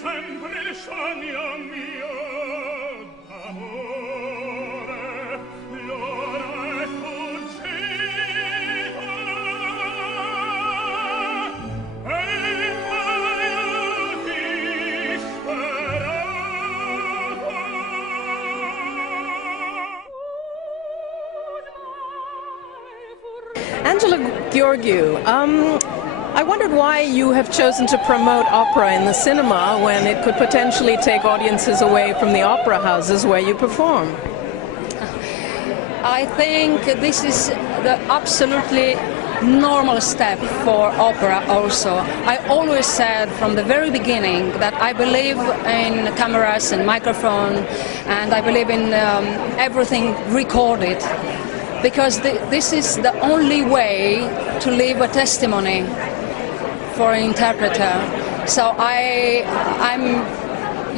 sempre il sogno mio d'amore, l'ora è fuggita e mai Angela Gheorghiu, I wondered why you have chosen to promote opera in the cinema when it could potentially take audiences away from the opera houses where you perform. I think this is the absolutely normal step for opera also. I always said from the very beginning that I believe in cameras and microphone, and I believe in everything recorded, because this is the only way to leave a testimony for an interpreter. So I'm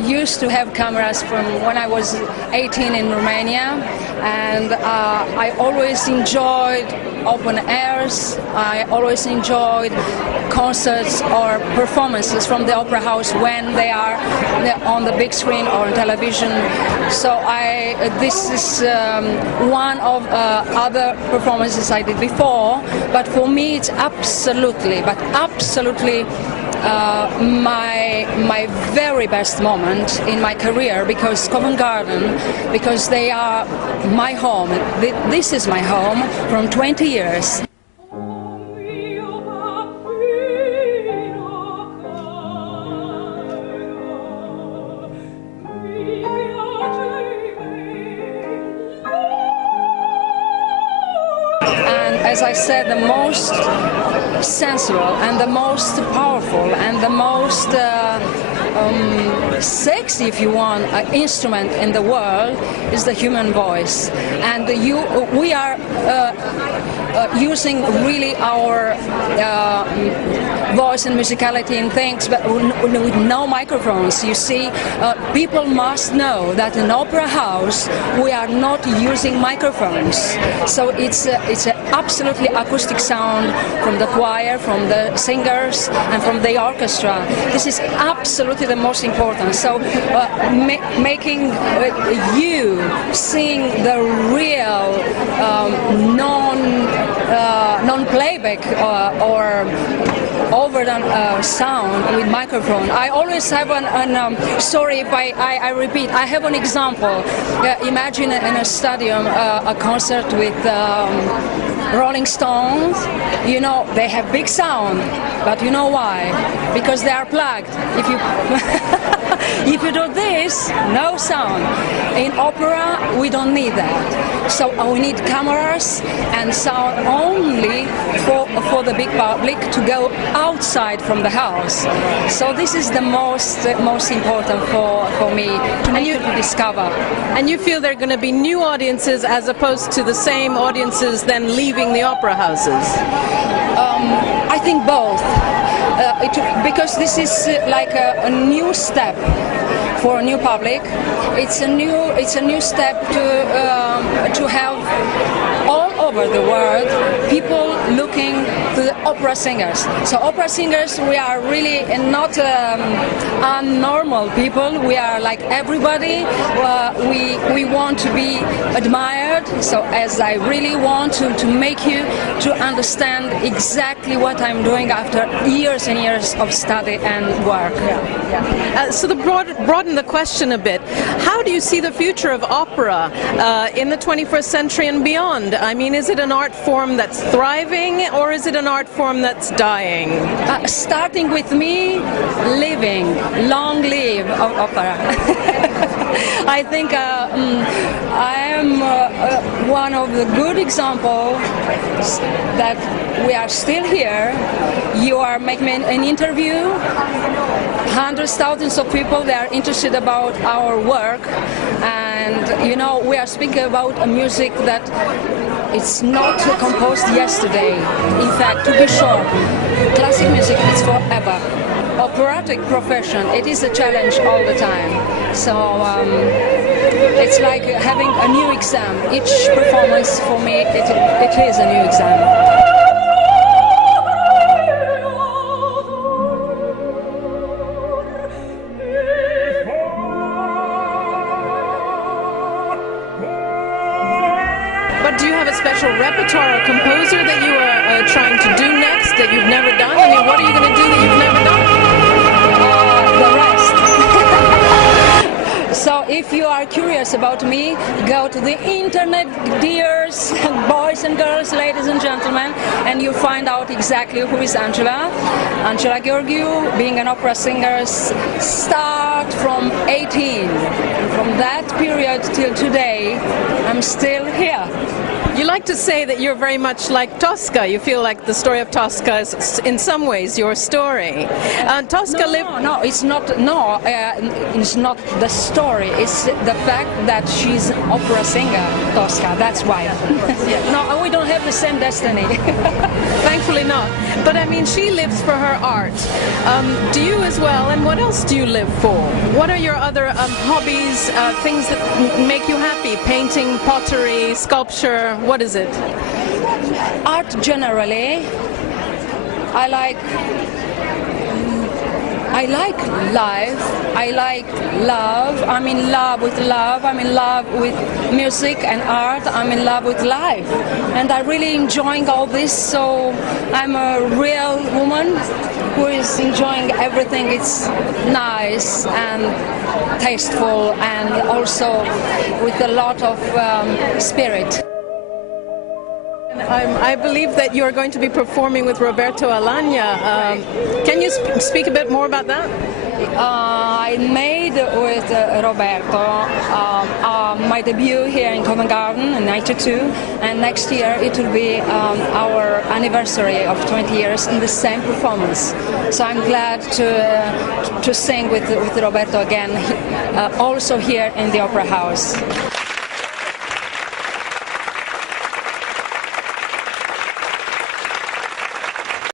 used to have cameras from when I was 18 in Romania, and I always enjoyed open airs. I always enjoyed concerts or performances from the opera house when they are on the big screen or on television. So this is one of other performances I did before, but for me it's absolutely my very best moment in my career, because Covent Garden, because they are my home. This is my home from 20 years. As I said, the most sensual and the most powerful and the most sexy, if you want, instrument in the world is the human voice. And we are using really our voice and musicality in things, but with no microphones. You see, people must know that in opera house we are not using microphones. So it's an absolutely acoustic sound from the choir, from the singers, and from the orchestra. This is absolutely the most important. So making you sing the real non-playback or overdone sound with microphone. I always have sorry if I repeat, I have an example. Imagine in a stadium a concert with Rolling Stones. You know, they have big sound, but you know why? Because they are plugged. If you if you do this, no sound. In opera, we don't need that. So we need cameras and sound only for the big public to go outside from the house. So this is the most important for me to discover. And you feel there are going to be new audiences as opposed to the same audiences then leaving the opera houses? I think both. Because this is like a new step for a new public. It's a new step to have all over the world people looking to the opera singers. So opera singers, we are really not unnormal people. We are like everybody. We want to be admired. So as I really want to make you to understand exactly what I'm doing after years and years of study and work. So to broaden the question a bit, how do you see the future of opera in the 21st century and beyond? I mean, is it an art form that's thriving, or is it an art form that's dying? Starting with me, living, long live opera. I think I am one of the good examples that we are still here. You are making an interview. Hundreds, thousands of people, they are interested about our work, and you know, we are speaking about a music that it's not composed yesterday. In fact, to be sure, classic music is forever. Operatic profession, it is a challenge all the time. So it's like having a new exam. Each performance for me, it is a new exam. special repertoire or composer that you are trying to do next that you've never done? I mean, what are you going to do that you've never done? The rest. So if you are curious about me, go to the internet, dears, boys and girls, ladies and gentlemen, and you find out exactly who is Angela. Angela Gheorghiu, being an opera singer, start from 18. And from that period till today, I'm still here. You like to say that you're very much like Tosca. You feel like the story of Tosca is in some ways your story. Tosca lived... No, it's not. No, it's not the story. It's the fact that she's an opera singer, Tosca. That's why. No, we don't have the same destiny. Thankfully not. But I mean, she lives for her art. Do you as well? And what else do you live for? What are your other hobbies, things that make you happy? Painting, pottery, sculpture? What is it? Art generally. I like life. I like love. I'm in love with love. I'm in love with music and art. I'm in love with life. And I'm really enjoying all this. So I'm a real woman who is enjoying everything. It's nice and tasteful and also with a lot of spirit. I believe that you're going to be performing with Roberto Alagna. Can you speak a bit more about that? I made with Roberto my debut here in Covent Garden in '92, and next year it will be our anniversary of 20 years in the same performance. So I'm glad to sing with Roberto again, also here in the Opera House.